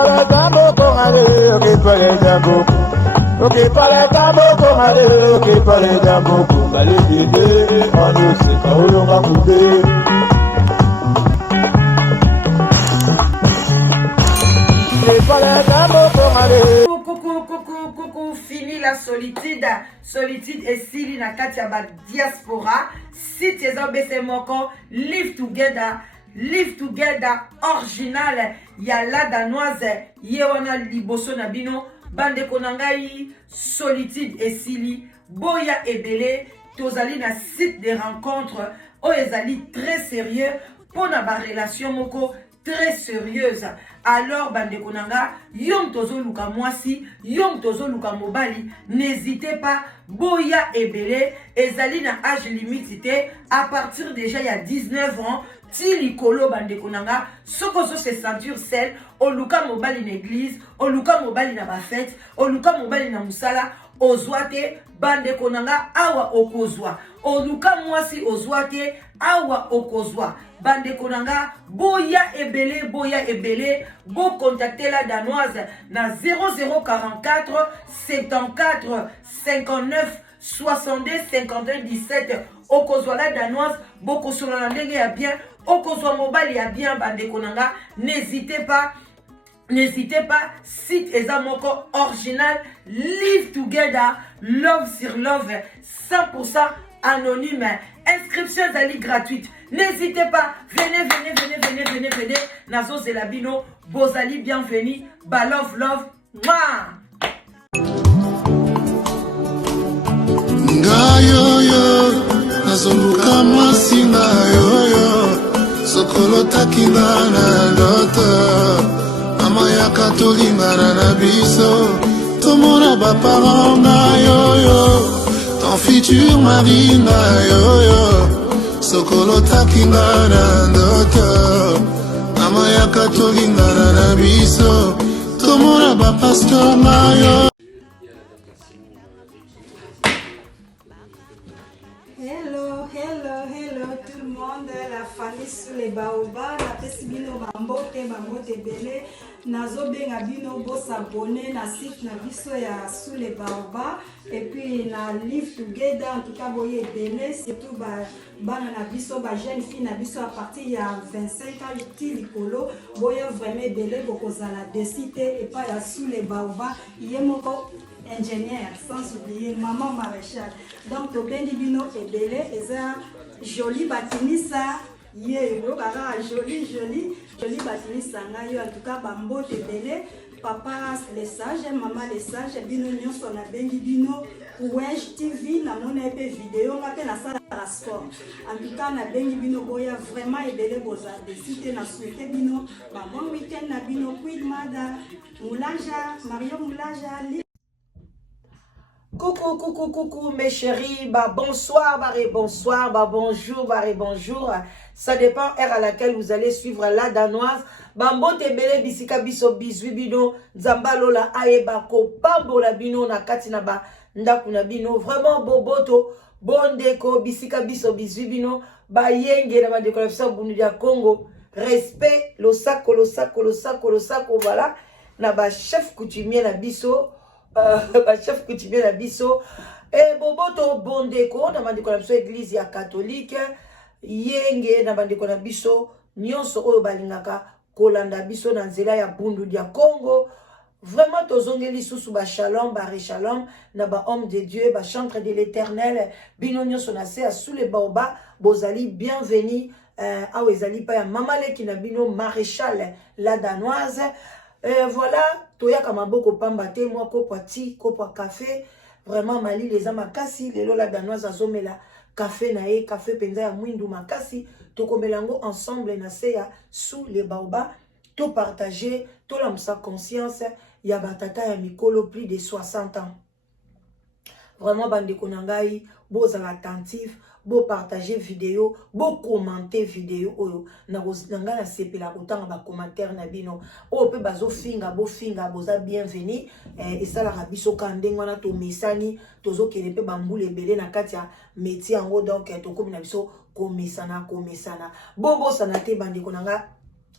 para tambo con ale, ok para tambo. Ok para tambo con ale, ok para tambo con ale dide, anu se paulo ngakude. Ok para tambo con ale. Coucou, fini la solitude. Solitude et Sili na kati ya ba diaspora. Si tu es en moko, live together original. Ya la danoise, yewana liboso na bino. Bande konangai, solitude et Sili. Boya ebele, tozali na site de rencontre. O ezali très sérieux. Pour na ba relation moko. Très sérieuse. Alors, bande konanga, yom tozo luka mwasi, yom tozo luka mobali, n'hésitez pas, boya ebele, ezali na âge limite, à partir déjà il y a 19 ans, ti likolo bande konanga, sokozo se ceinture sel, o luka mobali na église, o luka mobali na ba fête, o luka mobali na musala, ozwate, bande konanga, awa okozwa, o luka mwasi ozwate, awa okozwa. Bande konanga, boya ebele, bo contacter la danoise na 0044 74 59 62 51 17. Okozwa la danoise, boko solo na ndenge ya bien, okozwa mobali ya bien, bande konanga, n'hésitez pas, site ezamoko original, live together, love sur love, 100% anonyme, inscription zali gratuite. N'hésitez pas, venez. Nazo Zelabino, Bozali, bienvenue. Ba love. Mouah! Ngayoyo, nazoluka mwasi ngayoyo, sokolo takinga na ndoto, mama yaka tolingana na biso, tomona baparent ngayoyo, ton futur mari ngayoyo. Sokolo takinga na ndoto, mama yaka tolingana na biso, tomona ba pasteur mayo. Hello tout le monde, la famille sous les baobas, la pesibino bambote belé, nazo benga bino bo s'abonner na site na biso ya sous les baobas et puis na live together en tout cas boye belé surtout bana na biso ba jeune fille na biso à partir ya 25 ans ti likolo boye vraiment belé bokozala décider et pas ya sous les baobas yemoko ingénieur, sans oublier maman maréchal. Donc, au Bendibino et Belé, et ça, joli batinissa, joli batinissa, en tout cas, bambo et Belé, papa les sages, maman les sages, bino nyonso na Bendibino, Ouenge TV, na mon épée vidéo, on appelle ça la sport. En tout cas, na Bendibino, boya vraiment et Belé, boza, décidé, na souhaité bino, bon week-end, na bino, quid mada, Moulaja, Mario Moulaja, Coucou mes chéris, bonsoir, bonjour, bonjour. Ça dépend heure à laquelle vous allez suivre la danoise. Bambo tebele bisika biso biswi bino, nzambalo la aeba ko pambo la bino na katina ba ndaku na bino. Vraiment boboto, bondeko bisika biso biswi bino, ba yenge na ba décoration bunu dia Congo. Respect, lo sako, voilà. Na ba chef coutumier na biso. Chef coutumier na biso et boboto bondeko na bandeko na biso église ya catholique yenge na bandeko na biso nyonso oyo balingaka kolanda biso na nzela ya bundu dia Congo. Vraiment tozongeli susu ba shalom ba rechalom na ba homme de Dieu ba chantre de l'Éternel bino nyonso na se sous les baobas bozali bienvenue awe ezali pa ya mamale ki na bino maréchal la danoise. Voilà, toyaka maboko pamba te moi kopwa ti kopwa café vraiment mali les amakasi lelo la danoise azomela café na e café penza ya mwindu makasi tokomelango ensemble na seya sous les baobas to partager to la musa conscience ya batata ya mikolo plus de 60 ans. Vraiment bandeko na ngai bozala attentif, bo partager vidéo, bo commenter vidéo oyo na nga na sepela kotanga ba commentaire na bino o pe bazo finga bo finga boza bienvenue et ça la rabiso kandengo na to mesani tozo kele pe bambule belé na kati ya métier en donc to komi na biso komesana bobo sana te bandeko na nga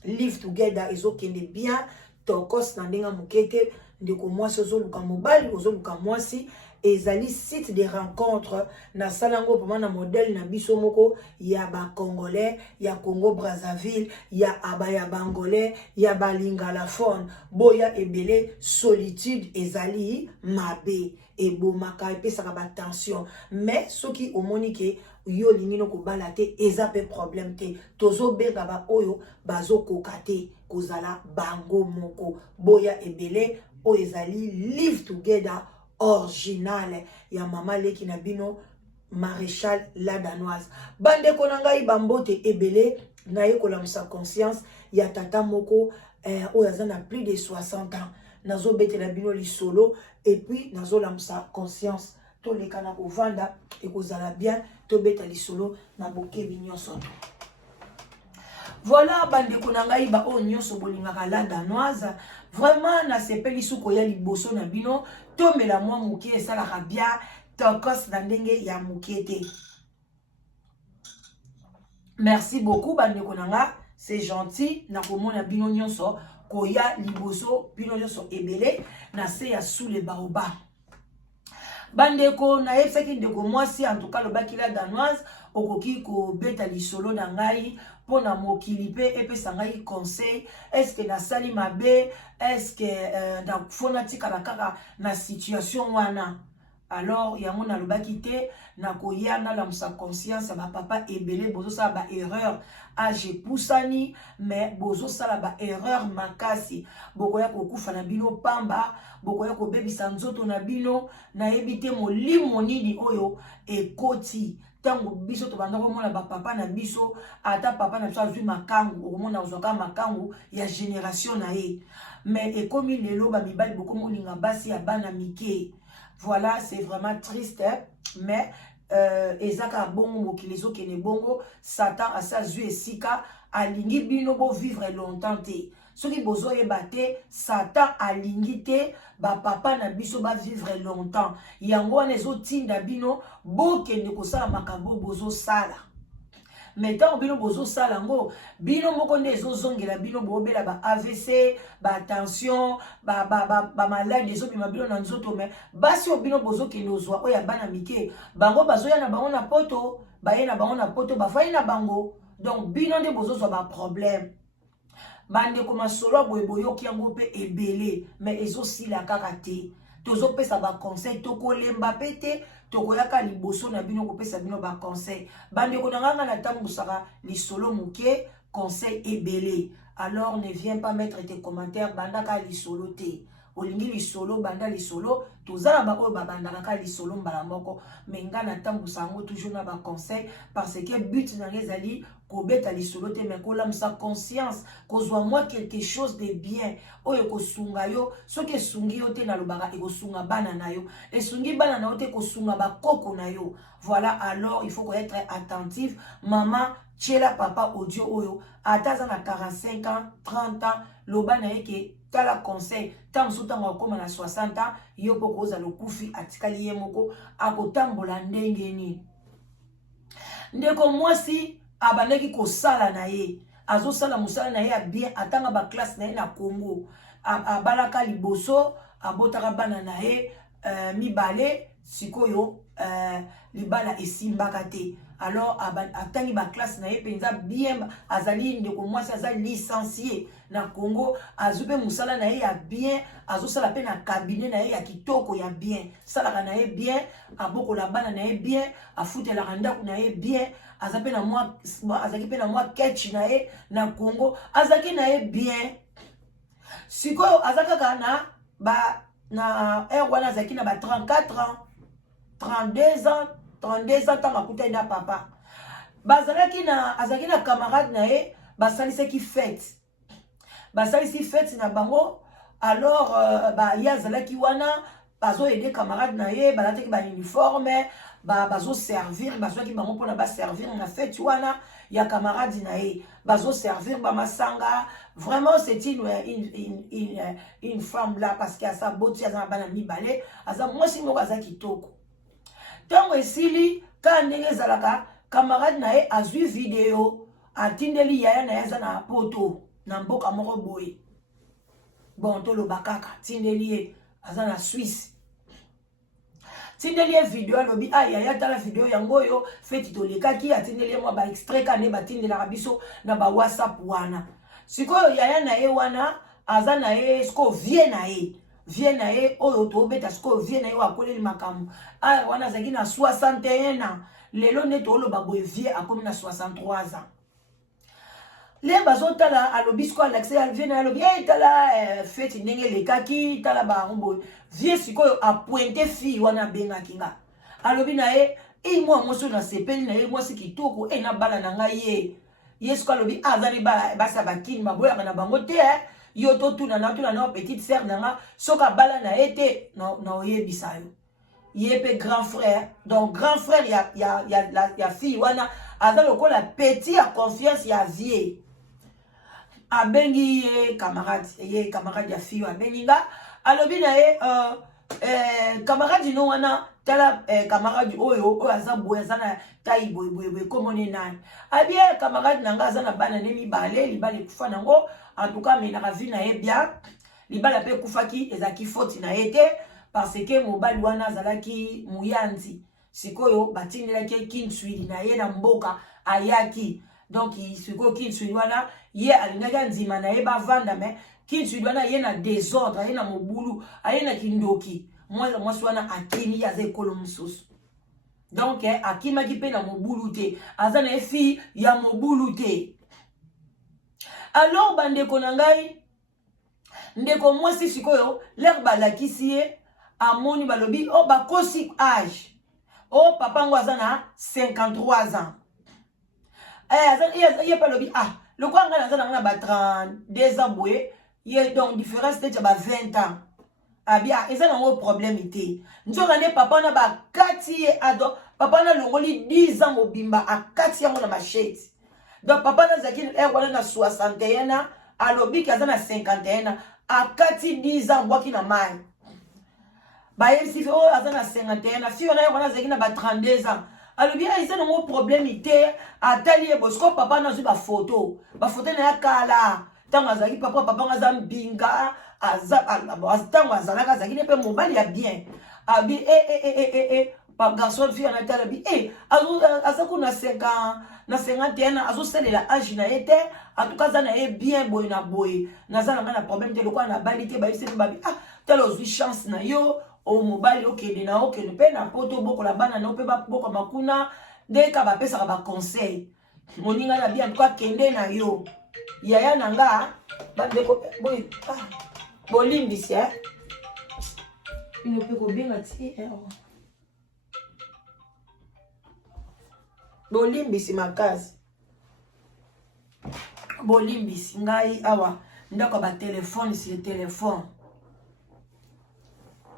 live together ezo kende bien tokos na ndenga mukete ndeko mwasi ozoluka mobali ozoluka mwasi ezali site de rencontre na salango poma na modèle na biso moko ya ba congolais ya Congo Brazzaville ya abaya bangolais ya balingalaphone boya ebele solitude ezali mabe ebomaka epesaka ba tension mais soki omoni ke yo lingino kobala te eza pe problème te tozo benga ba oyo bazo kokate kozala bango moko boya ebele o ezali live together original ya mama leki na bino Maréchal la Danoise bande konanga bambote ebele na yekola msa conscience ya tata moko o yazana plus de 60 ans nazo betela bino lisolo et puis nazo la msa conscience to lekana kovanda ekozala bien to beta lisolo na bokebi nyonso. Voilà bande konanga ba o nyonso bolingaka la Danoise vraiment na sepeli suko ya liboso na bino tomela mwa mukie esala rabia tokos na ndenge ya mukiete. Merci beaucoup bande konanga, c'est gentil na komona bino nyonso koya liboso bino nyonso ebele na se ya sous les baobab. Bandeko na yebsaki ndeko mwasi en tout cas lobaki la Danoise okoki ko beta lisolo na ngai pona mokili pe epesa ngai conseil est-ce que na sali mabe est-ce que na fona tika na kaka na situation wana alors yango na lobaki te na koya na la musa conscience ba papa ebele bozo sa ba erreur age pusani mais bozo sala ba erreur makasi bokoya kokufa na bino pamba bokoya ko bebisa nzoto na bino na yebite molimo nini oyo ekoti tango biso to banda komona ba papa na biso ata papa na biso azwi makangu okomona ozwaka makangu ya génération na ye mais ekomi lelo ba mibali bokomo linga basi ya bana mike. Voilà, c'est vraiment triste, hein? Mais ezaka bongo mokili ezokende bongo Satan asa zui esika alingi bino bo vivre longtemps te. Soki bozo yeba te Satan alingi te ba papa na biso ba vivre longtemps. Yango wana ezotinda bino bokende kosala makambo bozo sala. Maintenant bino bozo sala ngo bino moko nde ezozongela bino bobela ba AVC ba tension ba maladie ezobima bino na nzoto mais basi obino bozo kende ozwa oya bana mike bango bazoya na bango na poto baye na bango na poto bafai na bango donc bino nde bozo zwa ba problème bande koma solo boyoki yango pe ebele mais ezosila kaka te tozo pesa ba conseil tokolemba pete tokoyaka liboso na bino kopesa bino ba conseil bande konanga na tambusaka lisolo muke conseil ebele alors ne viens pas mettre tes commentaires bandaka lisolo te olingi lisolo banda lisolo tozala ba oyo babandaka ka lisolo mbala moko mais nga na tambusa ngo toujours na ba conseil parce que but na ngezali kobeta lisolo te mais kolamisa conscience kozwa moi quelque chose de bien oyo kosunga yo soki esungi yo te na lobaka ekosunga bana na yo esungi bana na yo te kosunga bakoko na yo. Voilà, alors il faut être attentif maman tchela papa audio oyo ataza na 45 ans 30 ans loba na yeke tala conseil tant soutanga okoma na 60 ans yo poko za lokufi atikali ye moko akotambola ndenge ni ndeko mwasi abandaki kosala na ye azosala musala na ye bien atanga ba classe na ye na Congo abalaka liboso abotaka bana na ye mibale sikoyo libala esimbaka te alors atangi ba classe na ye penza bien azali ndeko mwasi azali licencié na Congo azupe musala na ye ya bien azosala pe na cabinet na ye ya kitoko ya bien salaka na ye bien abokola bana na ye bien afutelaka ndako na ye bien azape na mwa azaki pe na mwa catch na ye na Congo azaki na ye bien sikoyo azakaka na wana azaki na ba 34 ans 32 ans tant akuta ina papa bazalaki na azaki na camarade na ye basalisaki fête na bango alors ya azalaki wana bazo aider camarade na ye balataki ba uniforme bazo servir bazwaki bango pona ba servir na fête wana ya camarade na ye bazo servir ba masanga vraiment c'est une femme là parce que sa beauté azana bana mibale aza mwasi moko azaki kitoko. Tango esili ka ndenge zalaka camarade na ye azwi video atindeli yaya na yaza na poto na mboka moko boye bon to lo bakaka tindeli azana Suisse tindeli video alobi aya tala video yango yo feti to lekaki atindeli moi ba extrait kane batindela biso na ba WhatsApp wana sikoyo yaya na wana azana sko vie na oyo to beta sko vie na akoleli makambo wana zaki na 61 ans lelo ne to lo ba boye vie akomi na 63 ans le bazotala alobi sko Alexis vie na alobi tala feti ndenge lekaki tala ba ngombo vie sikoyo a pointé fille wana bengaki nga alobi na moi moso na sepeli na moi sikitoko na bala na ngai yesko alobi azali basa bakini maboyaka na bango te yo to tuna na petite sœur nanga soka bala na ete na oyebisa yo yepe grand frère donc grand frère ya fille wana azali lokola petit ya confiance ya vie abengi camarade ya fille abengi nga alobi na camarade no wana tala camarade oyo aza boye aza na taille boye komone nani abi camarade nanga aza na bana ne mibale libala kufa nango en tout cas mais na vie na bien libala pe kufaki ezaki faute na ete parce que mobali wana azalaki muyanzi sikoyo batindelaki kinswili na ye na mboka ayaki donc sikoyo kinswili wana ye alingaki nzima na ye bavanda mais kinswili wana ye na désordre ye na mobulu aye na kindoki mwasi wana akini aza ekolo mosusu donc akimaki mpe na mobulu te aza na fille ya mobulu te alors bandeko na ngai ndeko mwasi sikoyo lere balakisi ye amoni balobi bakosi age papa ngo aza na 53 ans ye balobi lokwa ngai naza nanga na ba 32 ans boye ye donc différence te ya ba 20 ans abia eza nango problème te nzoka nde papa na bakati ye ado papa na longoli 10 ans mobimba akati yango na machete donc papa na zaki wana na 61 ans alobi ki aza na 51 ans akati 10 ans bwaki na mai bayebisi aza na 51 ans fiyo na ye wana zaki na ba 32 ans alobi eza nango problème te atali ye bosko papa na zwi bafoto na ya kala ntango azalaki papa nga aza mbinga ntango azalaka azalaki ne mpe mobali ya bien abi garçon fille na tala bi aza kuna na 51 ans azosalela age na ye te en tout cas aza na ye bien boye na boye naza na ngai na problème te lokola na bali te bayebiseli babi tala ozwi chance na yo mobali okende na okende mpe na poto bokola bana na yo mpe babokama kuna ndeka bapesaka baconseil moninga na bien en tout cas kende na yo yaya na nga bandeko boye bolimbisi ino mpe kobenga ti bolimbisi makasi bolimbisi ngai awa ndako ba telefone sur telefone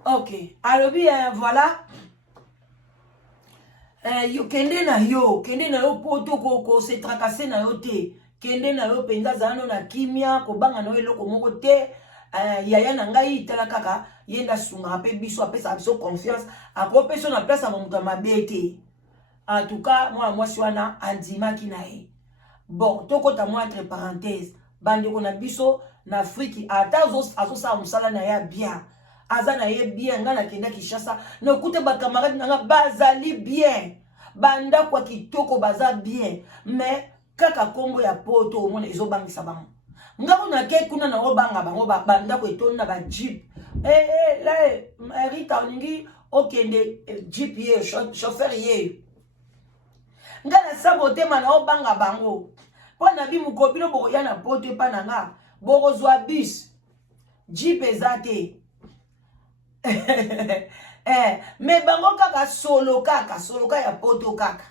ok alobi voilà yo kende na yo poto ko se tracasser na yo te kende na yo penza zano na kimia kobanga na eloko moko te yaya na ngai tala kaka yenda sunga pe biso apesa biso confiance akopesa na place ya moto mabe te en tout cas moi wana andimaki na ye bon tokota moi entre parenthèse bandeko na biso na Afrique ata azosala mosala na ya bien aza na ye bien nga na kenda Kinshasa na kute ba camarade nga bazali bien banda kwa kitoko baza bien mais kaka kombo ya poto omona ezobangisa bango ngako na ke kuna na obanga bango banda ko etonda ba jeep la Rita oningi okende jeep ye chauffeur ye ngana sabote mana obanga bango pona bi mukopilo boko ya na poto pana nga boko zwa bus jeep ezate me bango kaka solo kaka ya poto kaka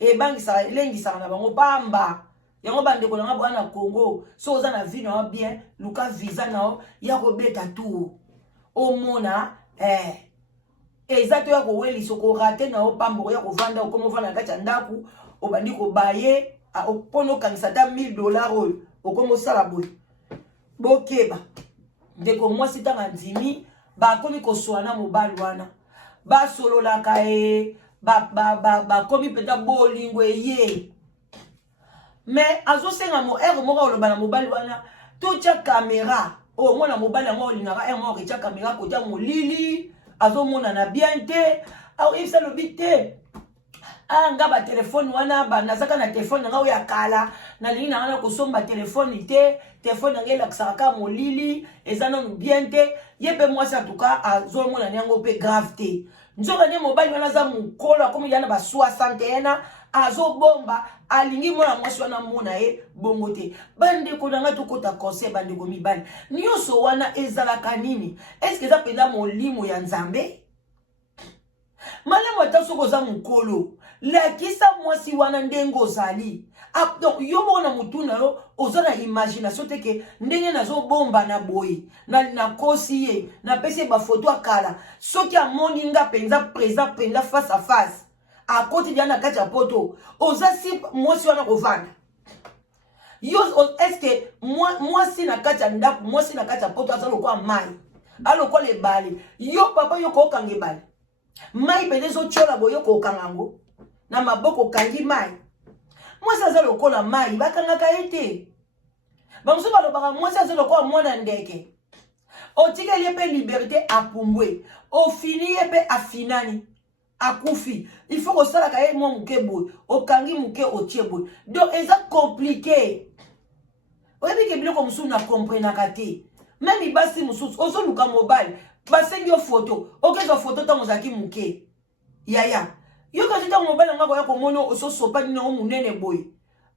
ebangisa elengisa na bango pamba yango bandeko na bwana Congo so oza na vie na bien luka visa na ya kobeta tour omona exacto ya koweli soko rate na pamba ya kovanda okomo vanda kati ya ndaku obandi ko baye opono kanisa ta $1000 oyo okomo sala boy bokeba ndeko mwasi tanga ndimi bakomi koswana mobali wana basololaka bakomi peta bolingo ye mais azosenga mo ere moko oloba na mobali wana tocha caméra o mwana mobali yango olingaka yango oketia kamera kotia molili azomona na bien te aoyebisa lobi te nga ba telefone wana nazaka na telefone nanga oyo ya kala nalingi nanga na kosomba telefone te telefone nanga elakisaka ka molili eza nanu bien te ye mpe mwasi atuka azomona yango mpe grave te nzoka nde mobali wana aza mokolo akomi ya na ba 61 azobomba alingi mwana mwasi wana mona ye bongo te bandeko nanga tokota conseil bandeko mibali nyonso wana ezalaka nini eske eza mpenza molimo ya nzambe malamu ata soki oza mokolo lakisa mwasi wana ndenge ozali donc yo moko na mutu na yo oza na imagination te ke ndenge nazobomba na boye nakosi ye napesi ye bafoto akala soki amoni nga mpenza présent mpenza face à face akoti dia na kati ya poto oza si mwasi wana kovanda yo eske mwasi na kati ya ndako mwasi na kati ya poto aza lokwa mai alokwa ebale yo papa yo kokanga ebale mai pene ezotyola boye yo kokanga yango na maboko kangi mai mwasi aza lokola mai bakangaka ye te bamosusu balobaka mwasi aza lokola mwana ndeke otikeli ye mpe liberté apumbwe ofini ye mpe afinani akufi il faut kosalaka ye mwa moke boye okangi moke otie boye donc eza compliqué oyebi ke biloko mosusu na komprenaka te meme basi mosusu ozoluka mobali basengi yo foto okezwa foto ntango ozalaki moke yaya yo kasi ntango mobali nanga koya komona ososopani nango monene boye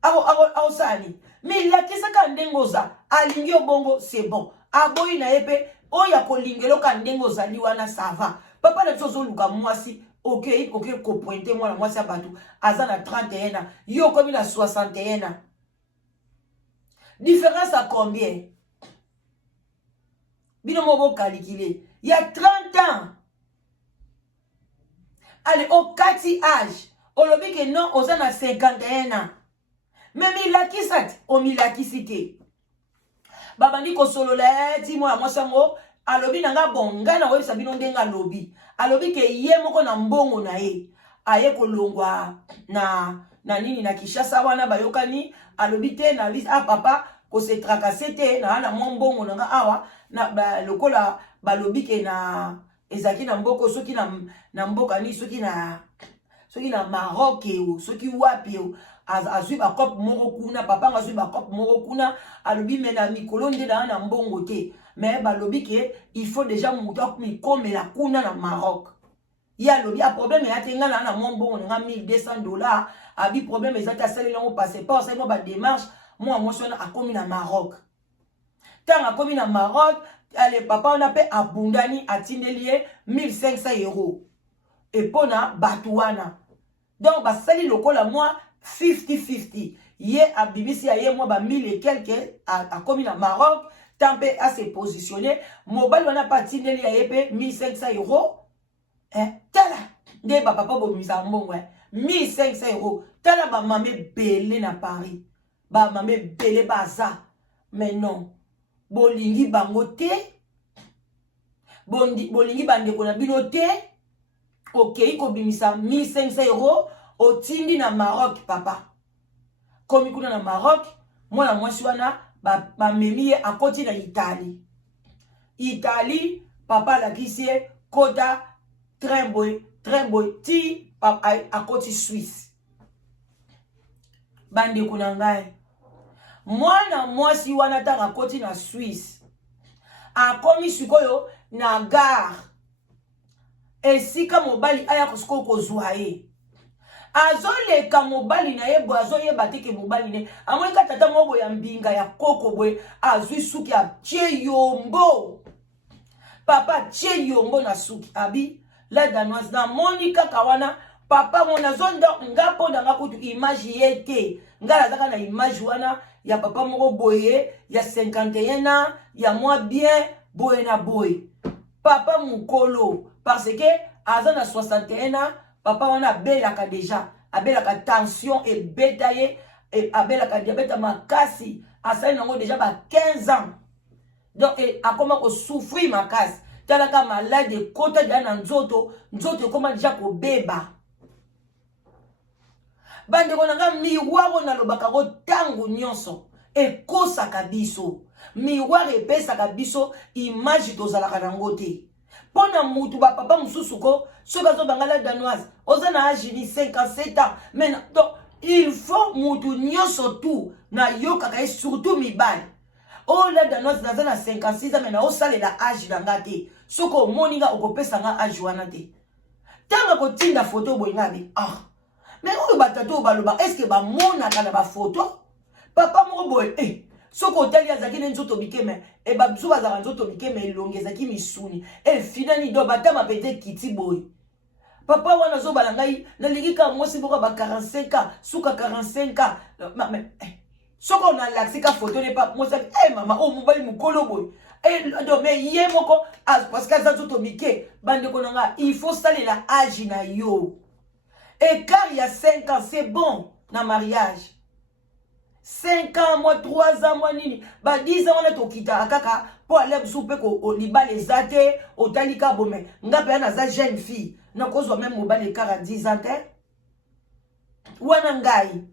aosani me lakisaka ndenge oza alingi yo bongo c'est bon aboyi na ye mpe oyo akolingeloka ndenge ozali wana sava papa na biso ozoluka mwasi okei kopointe mwana mwasi ya bato aza na 31 ans yo okomi na 61 ans différence à combien bino mo calculer il y a 30 ans allez au kati âge olobi que non oza na 51 ans mais milakisati o milakisite babandi kosolola ti mwana mwasi yango alobi nanga bon ngai na oyebisa bino ndenge alobi alobi ke ye moko na mbongo na ye aye kolongwa na nini na Kishasa wana bayokani alobi te na papa kose trakase te na mwa mbongo nanga awa na lokola balobi ke na ezaki na mboko soki na mboka ni soki na Maroc ou soki wapi azwi ba kope moko kuna papa ngazwi ba kope moko kuna alobi mena mikolo nde na mbongo te mais balobi ke il faut déjà muta mikomela kuna na Maroc ya lobi a problème ya tenga na mwa mbongo nga $1200 abi problème ezaki asali longo passeport c'est ba démarche moi sona akomi na Maroc tanga akomi na Maroc ale papa on appelle abundani atindeli ye 1500 €. Et pona batuana donc basali lokola moi 50-50 ye abibisi ya ye moi ba 1000 et quelques a commis na Maroc tempé à se positionner mobile on a pas tindeli ya ye pe 1500 €. Tala nde ba papa bomisa mbongo 1500 €. Tala ba mamé belé na Paris ba mamé belé baza mais non bolingi bango te bolingi bandeko na bino te ok kobimisa 1500 € otindi na Maroc papa komi kuna na Maroc mwana mwasi wana bamemi ye akoti na Italie papa lakisi ye kota très boy ti akoti Suisse bandeko na ngai mwana mwasi wana tanga akoti na Suisse akomi sikoyo na gare esika mobali aya kosiko kozwa ye azoleka mobali na ye bo azoyeba te ke mobali ne amoyika tata moko ya mbinga ya koko boye azwi suki atie yombo papa atie yombo na suki abi la danoise na moni kaka wana papa mona zonda nga ponda nga kutu image ye te nga lazaka na image wana ya papa moko boye ya 51 ans ya moi bien boye na boye papa mukolo parce que aza na 61 ans papa wana abelaka déjà abelaka tension et betaye et abelaka diabète makasi asali nango déjà ba 15 ans donc akoma ko souffrir makasi talaka malade kota dia na nzoto koma déjà ko beba bande konanga miwaro na lobaka ko tangu nyonso ekosaka biso miroir epesaka biso image tozalaka nango te pona mutu bapapa mosusu ko soki bazobanga la danoise oza na age ni 57 ans mais donc il faut mutu nyonso tu na yokaka ye surtout mibali oyo la danoise naza na 56 ans mais na osalela age na nga te soki omoni nga okopesa nga age wana te tanga kotinda foto boye nga be mais oyo batata oyo baloba estce bamonaka na bafoto papa moko boye soki otali azalaki ne nzoto bikeme babiso bazalaka nzoto bikeme elongi ezalaki misuni efinani do batama pete kiti boye papa wana azobala ngai nalingi kaka mwasi moko ba 45 ans suka 45 ans soki onalaxi ka foto ne pa mwasi mama oyo mobali mokolo boye donc mais ye moko parce que aza nzoto bike bandeko na nga il faut salela age na yo écart ya 5 ans c'est bon na mariage 5 ans, moi 3 ans, moi nini. Ba 10 ans, on est au kita kaka. Pour aller souper au liba les athées, au talika bomé. Nga pe na za jeune fille. Na cause même au bas les 10 ans. Wana ngai.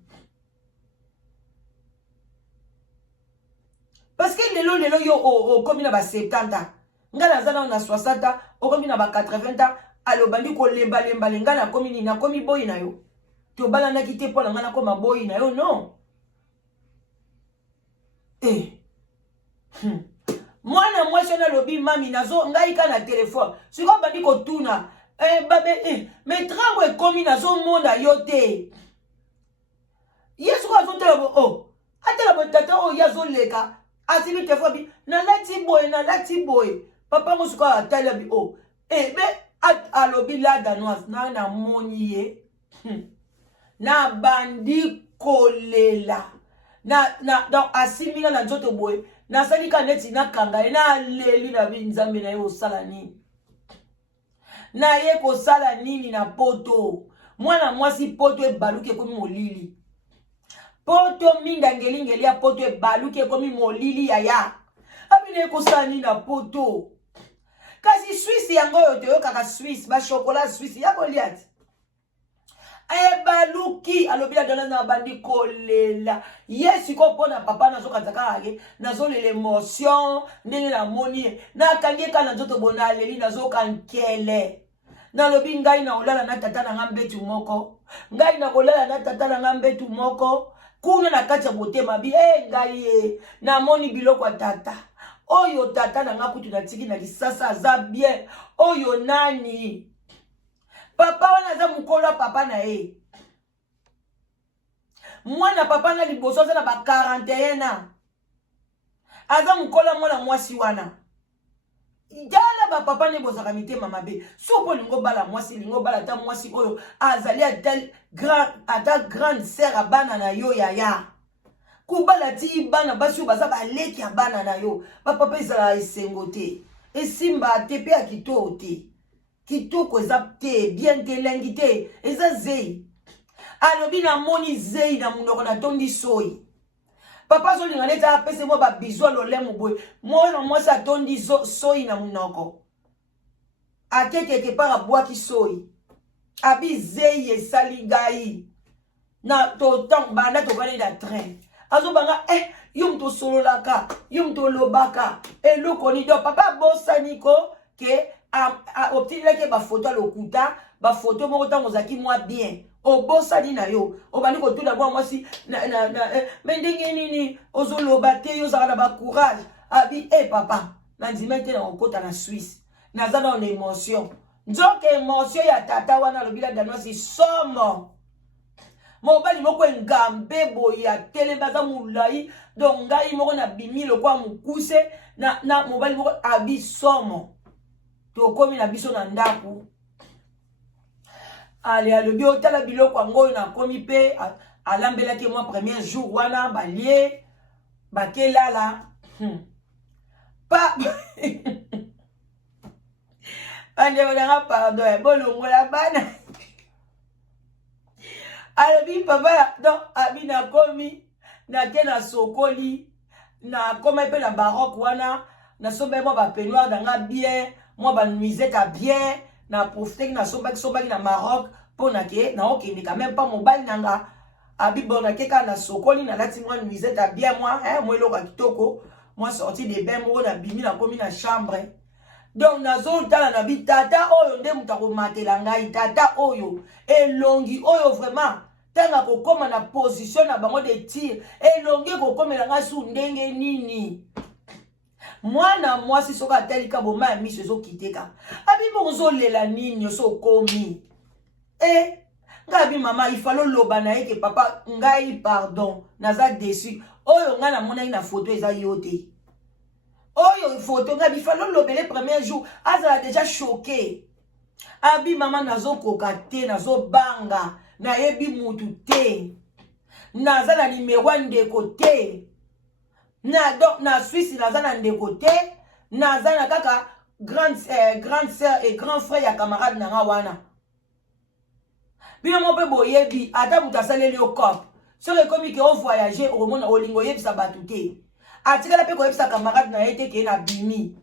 Parce que lelo yo au komi na ba 70 ans. Nga na za na 60 ans, au komi na ba 80 ans. Alo bandi ko lemba nga na komi ni na komi boy na yo. To bala na kite po na nga na koma boy na yo non. Mwana mwasi na lobi mami nazo ngai ka na telefone siko bandi ko tuna babe mais trango ekomi nazo monda yo te yesu ko azotela atela botata o yazo leka asibi telefone bi na lati boy papa musuko atela bi alobi la danoise na moni ye na bandi kolela donc asimila na nzoto boye na salika neti na kanga na leli na binzambe na yo sala nini na ye ko sala nini na poto mwana mwasi poto ebaluke komi molili poto minga ngeli ya poto ebaluke komi molili yaya abine ko sala nini na poto kasi Suisse yango yo te yo kaka Suisse ba chocolat Suisse ya koliati baluki alobila dona na bandi kolela yesi ko pona papa nazo kataka ake nazo le l'émotion ndenge na moni na kange kana nzoto bona leli nazo kankele na lobi ngai na olala na tata na ngambetu moko ngai na kolala na tata na ngambetu moko kuna na kati ya motema bi ngai na moni biloko tata oyo tata na ngakutu na tiki na lisasa za bien oyo nani papa wana za mukolo papa na mwana papa na liboso za na ba 41 ans aza mukolo mwana mwasi wana jala ba papa ne bozaka mitema mabe sopo lingo bala mwasi lingo bala ta mwasi oyo azali ata grande sœur abana na yo yaya kubala ti bana basi baza baleki ya bana na yo papa ezala esengo te esimba te pe akito te kitoko eza te bien te lengi te eza zei alobi na moni zei na munoko na tondi soyi papa zolinga neta apese mo ba bizo lolemo boye mwana mwasi atondi soyi na munoko akeke para bwaki soyi abi zei esali ngai na totan banda tovandi na train azobanga yo mto sololaka yo mto lobaka eloko ni do papa bosani ko ke obtinilaki ba photo lokuta ba photo moko tango zaki mwa bien obosani na yo obandi kotuna bwa mwasi mais ndenge nini ozoloba te yo zaka na ba courage abi papa na ndima te na okota na Suisse naza na émotion nzoke émotion ya tata wana lobila danoisi somo mobali moko ngambe boya tele baza mulai donc ngai moko na bimi lokwa mukuse na mobali moko abi somo to komi na biso na ndaku ale alobi otala biloko ngo na komi pe alambela ke moi premier jour wana balie bakelala pa ande wana pardon bolongola bana alobi papa donc abina komi na ke na sokoli na koma pe na baroque wana na sombe mo ba peignoir danga bien moi ba nuisette bien na profiter na sombaki na Maroc pour na ke na okende quand même pas mobile nanga Abi bona keka na sokoli na lati moi nuisette à bien moi moi lo kitoko moi sorti de bain mo na bimi na komi na chambre. Donc nazo tala na bi tata oyo nde mutako matela ngai tata oyo elongi oyo vraiment tanga ko koma na position na bango de tir elongi ko komela ngai su ndenge nini. Mwana mwasi soka telika boma ya miso zo kiteka. Abi bonzo lela nini so komi. Ngabi mama il fallait loba na eke papa ngai pardon naza déçu. Oyo nga na mona ina photo eza yote. Oyo photo ngabi il fallait lobele premier jour azala déjà choqué. Abi mama nazo kokate nazo banga na yebi mutu te. Naza na numéro ndeko te. Na Suisse naza na ndeko te. Naza na kaka grande sœur et grand frère ya camarade na nga wana. Bino mo pe boyebi ata muta saleli au cop. Sore komi ke o voyager au monde olingo yebisa batute. Atika la pe ko yebisa camarade na yete ke na bimi.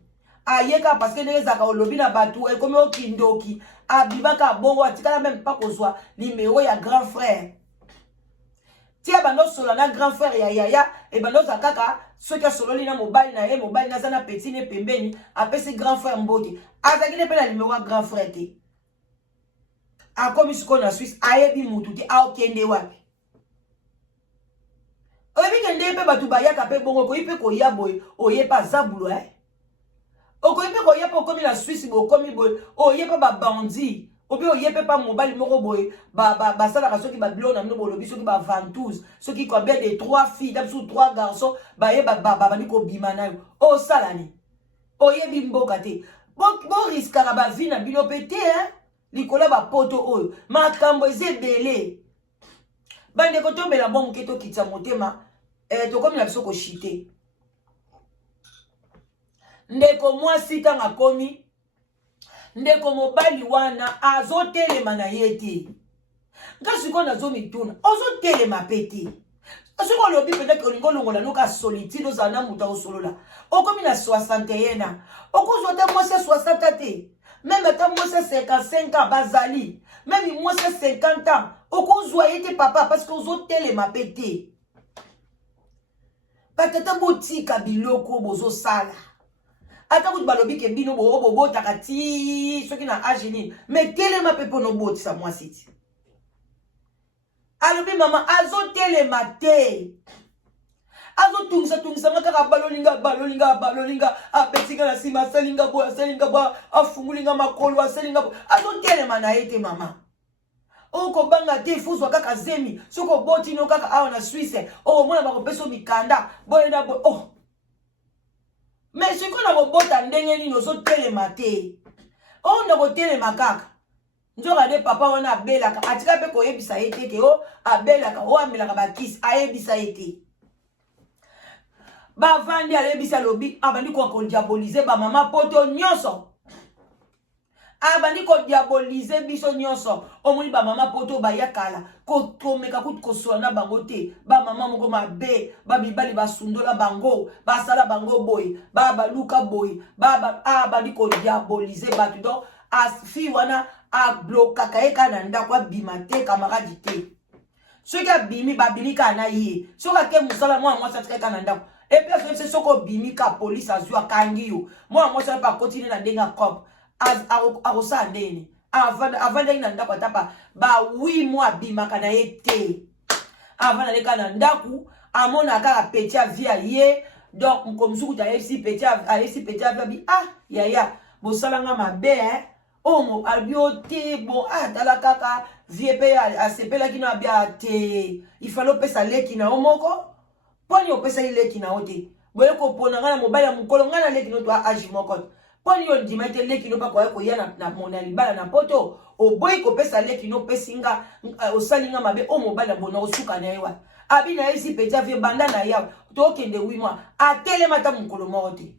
Ayeka parce que nezaka olobi na batu e komi o kindoki. Abibaka bongo atika la même pas kozwa numéro ya grand frère. Tia bando solo na grand frère ya yaya e bando zakaka soki sololi na mobile na ye mobile na zana petit ne pembeni apesi grand frère mbote. Azaki ne pe na numéro ya grand frère te. A komi suko na Suisse ayebi mutu te a okende wapi. Oyebi kende pe batu bayaka pe bongo ko ipe ko ya boy oyepa zabulo Oko ipe ko yepa komi na Suisse bo komi boy oyepa ba bandi obi oyepa pa mobile moko boy ba sala ka soki ba blona mino bolobi soki ba ventouse soki ko bien de 3 filles d'absous 3 garçons ba yeba ba ni ko bimana o sala ni oyebi mboka te bo riskara ba vie na bino pete Likola ba poto oyo makambo ezebele bande ko tombela bon keto kitsa motema to komi na biso ko shite ndeko mwasi tanga komi ndeko mobali wana azotelema na yete ngasi ko nazo mituna ozotelema pete asoko lobi pete ko lingo longola noka solitude ozana muta osolola okomi na 61 okozota mwasi 60 te. Même quand moi c'est 55 ans, Bazali. Même moi c'est 50 ans. Au coup, vous papa parce que vous autres télé m'a pété. Patata boti kabiloko bozo sala. Ata ku balobi ke bino bobo takati soki na ageni. Mais télé m'a pété no boti sa moi siti. Alobi mama azo télé m'a té. Azo tungsa ngaka balolinga apetinga na sima salinga bo afungulinga makolo asalinga bo azo telema na ete mama oko banga te fuzwa kaka zemi soko boti no kaka awa na Suisse mona ba kopeso mikanda boyena bo mais siko na bobota ndenge nini ozo telema te ndako telema kaka njoka de papa wana abelaka atika pe ko yebisa ete te abelaka amelaka bakisi ayebisa ete ba vandi alebisa lobi abandi ko diaboliser ba mama poto nyonso abandi ko diaboliser biso nyonso omoni ba mama poto ba yakala ko tomeka ko soana bango te ba mama moko mabe ba bibali ba sundola bango ba sala bango boy ba luka boy ba abandi ko diaboliser ba tudo as fi wana a bloka kaeka na ndako bimate camarade te soki abimi babimi kana ye soki ke musala moi ça kaeka na ndako. Et puis c'est ce qu'on bimi ka police azua kangiyo. Moi ça pas continuer na denga cop. Arosa ndeni. Avant d'ina ndako tapa ba 8 mois bima kana été. Avant d'aller kana ndaku amona kaka petit avia ye donc comme souku ta FC petit avia bi ya bo salanga mabe mo albiote bon tala kaka vie pe a sepela kina bia te. Il fallait pesa leki na omoko. Poni opesa ileki na ote boye ko pona ngana mobile mukolo ngana leki no to aji moko poni yo ndimete leki no pa ko ya na mona libala na poto o boye ko pesa leki no pesinga osalinga mabe mobile bona osuka na yewa abi na esi peta vie banda na ya to kende 8 mois atele mata mukolo mote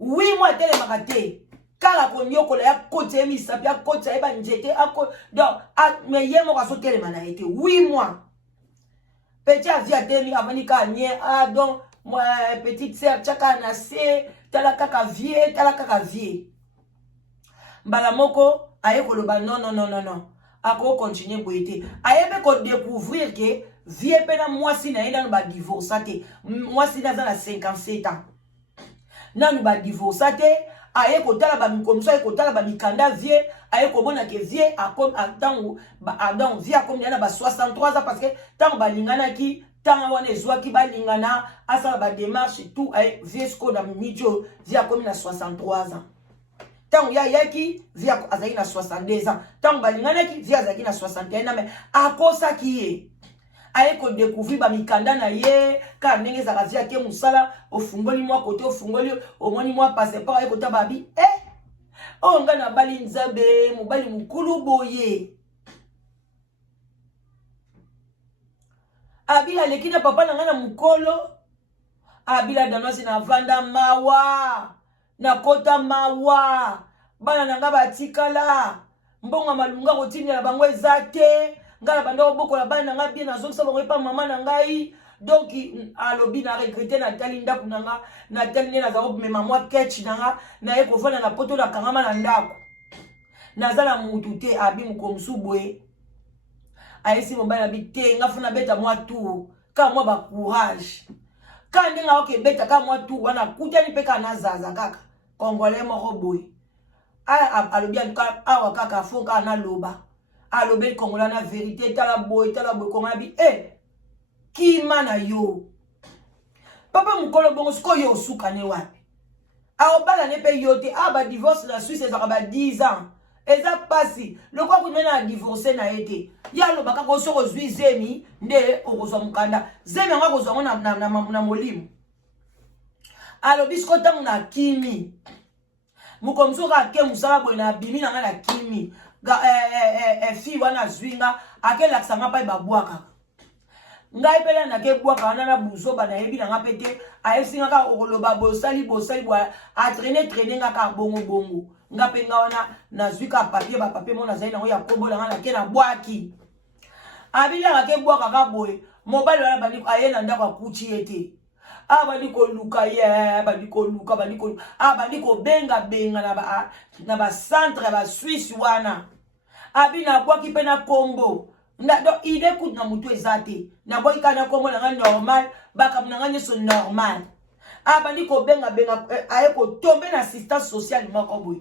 8 mois atele makate kala ko nyokola ya kote misapi ya kote eba njete donc me yemo ka so tele mana ete 8 mois. Petit avia demi avanika nye donc moi petite sœur chaka na se tala kaka vie mbala moko aye koloba non ako continuer boyete ayebe ko découvrir que vie pena mwasi na yenda no ba divorcer mwasi na za na 57 ans nanu ba divorcer te aye ko tala ba mikomso aye ko tala ba mikanda vie aye ko bona ke vie akom atangu ba adam vie akom na ba 63 ans parce que tangu ba lingana ki tangu wana ezwaki ba lingana asala ba démarche tout aye vie sko na midio vie akom na 63 ans tangu ya yaki vie azaki na 62 ans tangu ba lingana ki vie azaki na 61 ans mais akosa ki ye aye ko découvrir ba mikanda na ye ka ndenge za kazia ke musala ofungoli mwa kote ofungoli omoni mwa passeport aye kota babi o nga na bali nzabe mobali mukulu boye abila lekina papa na nga na mukolo abila danosi na vanda mawa na kota mawa bana na nga batikala mbonga malunga kotinela bango ezate ngala bando boko la bana nga bien azokisa bango pa mama na ngai donc alobi na regretter na tali ndaku nanga na tali na zako mema mwa ketch nanga na ye kovana na poto la kangama na ndaku nazala mutu te abi mukomsu bwe ayesi mobala bite nga funa beta mwa tour ka mwa ba courage ka ndinga oke beta ka mwa tour wana kutani peka na zaza kaka congolais moko bwe alobi awa kaka fonka na loba alobe kongola na vérité tala boy kongola bi ki mana yo papa mukolo bongo sko yo suka ne wapi aobala ne pe yote ba divorce na Suisse ezaka ba 10 ans eza pasi lokwa kunena na divorcer na ete ya lo baka ko soko zwi zemi nde okozwa mukanda zemi nga kozwa na molimo alobi sko tangu na kimi mukomsuka ke musala boy na bimi na nga na kimi fi wana zwinga akela sanga pa babwaka ngai pele na ke bwaka na buzo bana yebi na ngapete ayesinga ka okoloba bosali bwa a traîner nga ka bongo ngape nga wana na zwika papier ba papier mona zaina ngo ya kombola nga na ke na bwaki abila ke bwaka ka boy mobile wana bani ayena ndako akuchi ete bani ko luka ye bani ko luka bani ko benga na ba centre ba Suisse wana abina bwaki pe na kombo do ide kut na mutu ezate na bwaki kana kombo na normal baka mnanga nyeso normal bani ko benga aye ko tomber na assistance sociale moko boy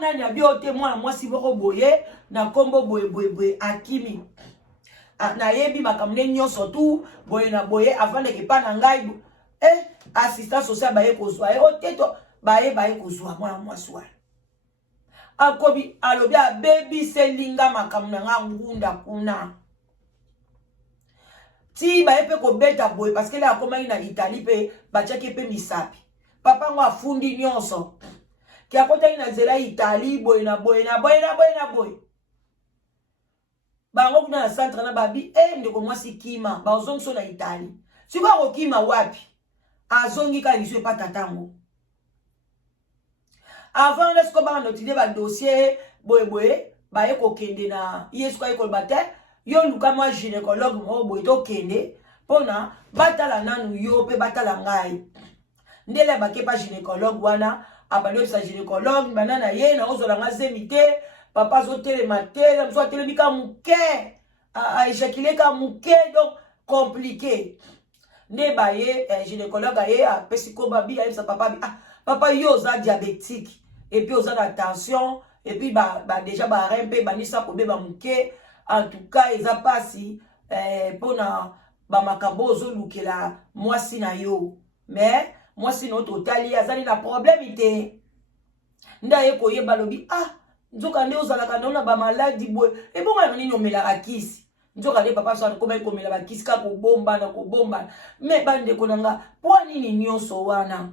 nani abiote mwana mwasi boko boye na kombo boye akimi na yebi makamne nyoso tu boye na boye afande ke pa na ngai assistance sociale baye kozwa oteto baye kozwa mwana mwasi wana akobi alobi baby selinga makamna nga ngunda kuna ti baye pe ko beta boy parce que la akomani na Italie pe bachaki pe misapi papa ngo afundi nyonso ki akota na zela Italie boy na boy bango kuna na centre na babi ndeko mwasi kima bazongso na Italie siko ko kima wapi azongi ka liswe pa tatango avant de ce qu'on va noter ba dossier boye ba eko kende na yesu ka eko bate yo luka moi gynécologue mo boye to kende pona batala nanu yo pe batala ngai ndele ba ke pa gynécologue wana abalo sa gynécologue banana ye na ozola nga zemite papa zo télématé la so télémika muke a éjaculé ka muke donc compliqué ne ba ye gynécologue ye a pesiko babi a sa papa bi papa yo za diabétique et puis aux attention et puis déjà rempe banisa ko beba muke en tout cas ils a passé pona ba makambo zo lukela mwasi na yo mais mwasi no totali azali na problème ite ndaye ko yeba lobi nzoka nde ozala kana na ba maladie boy et bon ngani nyomela akisi nzoka le papa so ko ba ko mela bakisi ka ko bomba mais bande ko nanga po nini nyonso wana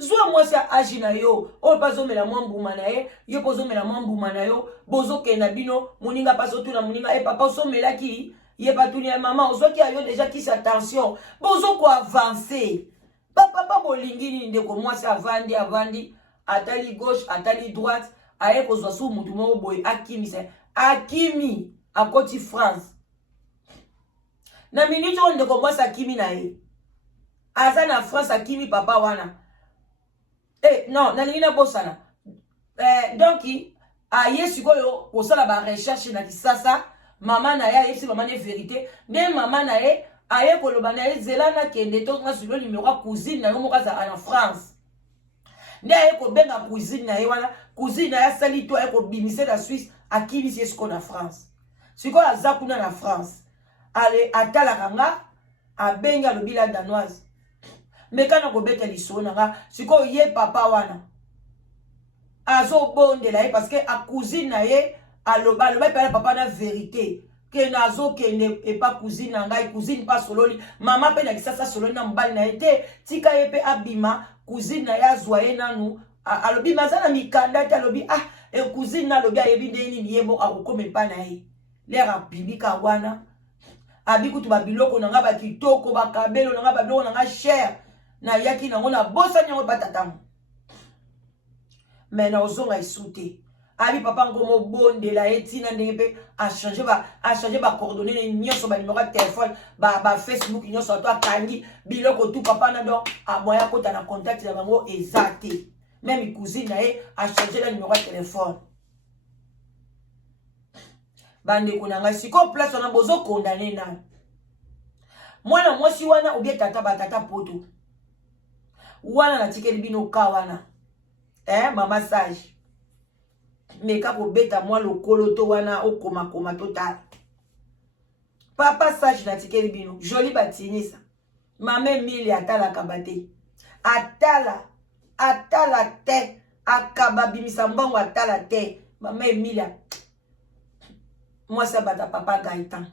zwa mwasi aji na yo pazo mela mwambuma na ye yo pozo mela mwambuma na yo bozo kena bino muninga pazo tuna muninga papa so mela ki ye patuni ya mama ozoki ayo déjà ki sa tension bozo ko avancer papa bolingini ndeko mwasi avandi atali gauche atali droite aye kozwa su mutu mo boy akimi akoti France na minute on ndeko mwasi akimi na ye aza na France akimi papa wana non, nalingi na bosana. Donc, aye sikoyo kosala ba recherche na kisasa mama na ye ayebisi mama ne vérité nde mama na ye aye koloba na ye zela na kende to nga silo numéro ya cousine na yo moko azala en France nde aye kobenga cousine na ye wana cousine na ye asali to aye kobimise na Suisse akibisi ye sikoyo na France sikoyo aza kuna na France ale atalaka nga abengi alobi la danoise mekana kobeta liso na nga sikoyo ye papa wana azobondela ye parce que a cousine na ye aloba epela papa na vérité ke nazo kende epa cousine na ngai cousine pa sololi mama pe na kisasa sololi na mbali na ye te tika ye pe abima cousine na ye azwa ye nanu alobi maza na mikanda te alobi cousine na alobi ayebi nde nini ye mo akokoma epa na ye lere abimika wana abi kutu babiloko na nga bakitoko bakabelo na nga babiloko na nga cher na yaki nango na bosani yango batatango mais na ozonga esute abi papa ngomo bondela etina ndenge pe a changer ba coordonnées nyonso ba numéro de téléphone ba Facebook nyonso to akangi biloko tout papa na do a moya kota na contact na bango ezate même cousine na ye a changer la numéro de téléphone bande kunanga siko place na bozo condamner na mwana mwasi wana obie tata batata poto wana na tikeli bino kawana mama sage meka kobeta mwa lokolo to wana okoma total papa sage na tikeli bino joli batinisa mama Emilie atalaka bate atala te akaba bimisa mbongo atala te mama Emilie mwasi bata papa Gaëtan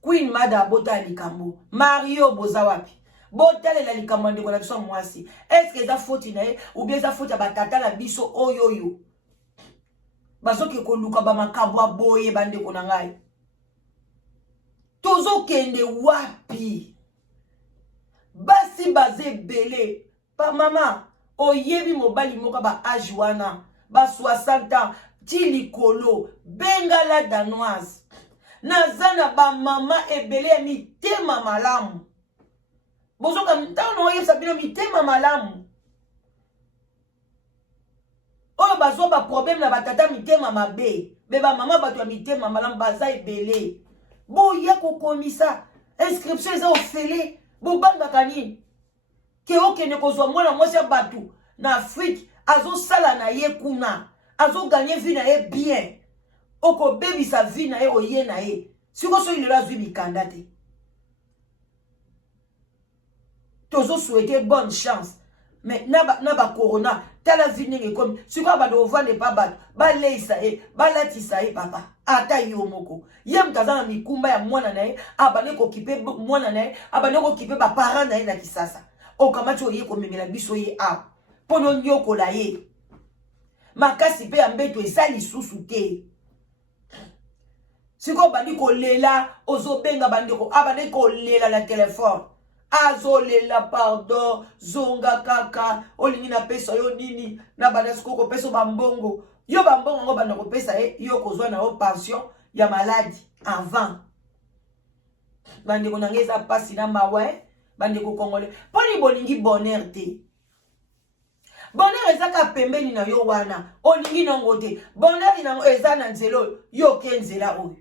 Queen Mada bota likambo Mario boza wapi botale la likambo ndeko na biso mwasi est-ce que za faute na ye ou bien za faute ya batata la biso oyoyo bazoke koluka ba makabwa boye bandeko na ngai tozo kende wapi basi baze belé pa mama oyebi mobali moka ba âge wana ba 60 ans ti likolo benga la danoise nazana ba mama ebele mitema malamu bozoka mtano oyebisa bino mitema malamu oyo bazwa ba problème na batata mitema mabe be ba mama bato ya mitema malamu baza ebele boya kokomisa inscription eza ofele bobangaka nini ke okende kozwa mwana mwasi ya bato na Afrique azosala na ye kuna azoganye vie na ye bien okobebisa vie na ye oye na ye siko so ilelo azwi mikanda te tozo souhaiter bonne chance mais na ba corona tala vie ndenge comme siko ba do vendre pa ba leisa e ba latisa e papa ata yo moko ye mtazana mikumba ya mwana na ye abane ko kipe mwana na ye abane ko kipe ba parents na ye na kisasa okamati oye ko memela biso ye a pono nyoko la ye makasi pe ambeto esali susu te siko bandi ko lela ozobenga bandeko abane ko lela la téléphone azolela pardon zonga kaka olingi na pesa yo nini na bana siko ko pesa bambongo yo bambongo ngo bana ko pesa yo kozwa na o pension ya maladie avant bandeko nangeza pasi na mawe bandeko kongole poni bolingi bonheur te bonheur ezaka pembeni na yo wana olingi nango te bonheur nango eza na nzelo yo kenzela oyo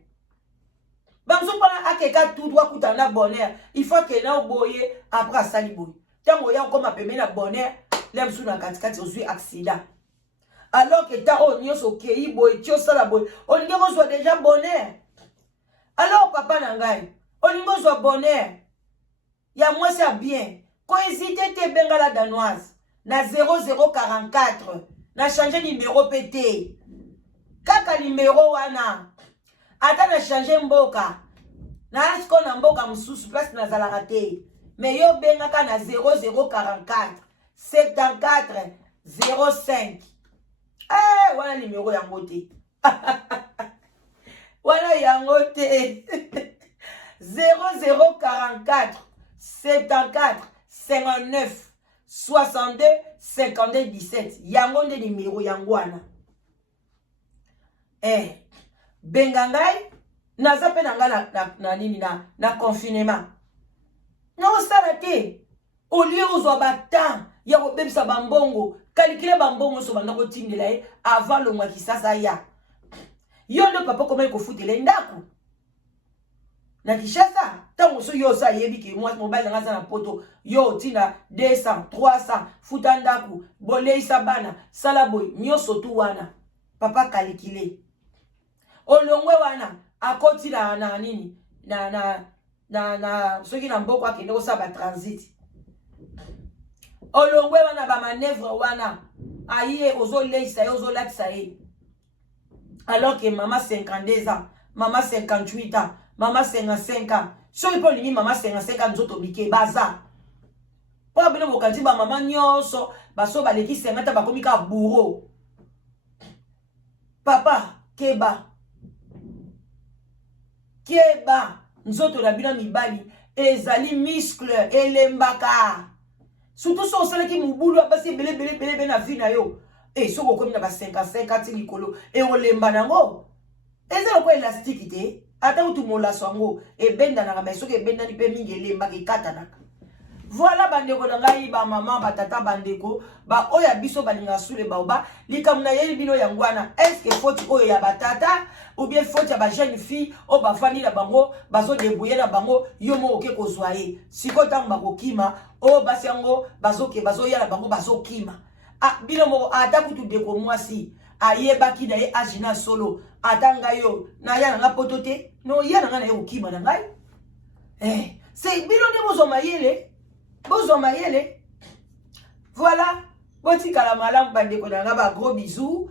bamso pana akeka tout droit kutana bonheur il faut que na oboye après sali boye tango ya koma pembeni na bonheur lemsu na katikati ozwi accident alors que ta o nyoso kei boye tio sala boye olingi kozwa déjà bonheur alors papa na ngai olingi kozwa bonheur ya mwasi ya bien ko hésiter te benga la danoise na 0044 na changer numéro pété kaka numéro wana ata na changer mboka na asko na mboka mususu place na zalaka te mais yo benga ka na 0044 74 05 wana numéro yango te wana yango te 0044 74 59 62 52 17 yango nde numéro yango wana benga ngai naza pe na nga na nini na confinement na osala te au lieu ozwa batan ya kobebisa bambongo calculer bambongo so banda ko tindela ye avant le mois qui sasa ya yo ne papa comment ko futela ndako na Kishasa tango so yo sa yebi ke moi mobile nga za na poto yo tina 200 300 futa ndako boleisa bana salaboy nyoso tu wana papa calculer olongwe wana akoti na nini na soki na mboko akende ko saba transit olongwe wana ba manœuvre wana aye ozo leisa ozo latisa ye alors que maman 52 ans maman 58 ans maman 55 ans soki po lingi maman 55 ans nzoto bike baza po bino bokanti ba maman nyonso baso baleki 50 bakomi ka bourreau papa keba nzoto na bino mibali ezali muscle elembaka surtout so osalaki mobulu abasi belé na vie na yo soko komi na ba 55 ti likolo olemba nango ezalo ko élastique te ata utu molaso yango ebenda na ba soki ebenda ni pe mingi elemba ke katanaka. Voilà bandeko na ngai ba mama ba tata bandeko ba oya biso balinga sule baoba likamuna yeli bino yangwana est-ce que faute oyo ya batata ou bien faute ya ba jeune fille o ba fani na bango bazo debouiller na bango yo mo oke kozwa ye siko tango bakokima o basi yango bazo ya na bango bazo kima bino mo ata kutu deko mwasi ayebaki na ye agina solo atanga yo na ya na potote no ya na ye okima na ngai c'est bino ne bozo mayele voilà boti kala malam bandeko na nga ba gros bisous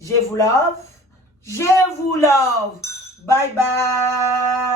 je vous love bye bye.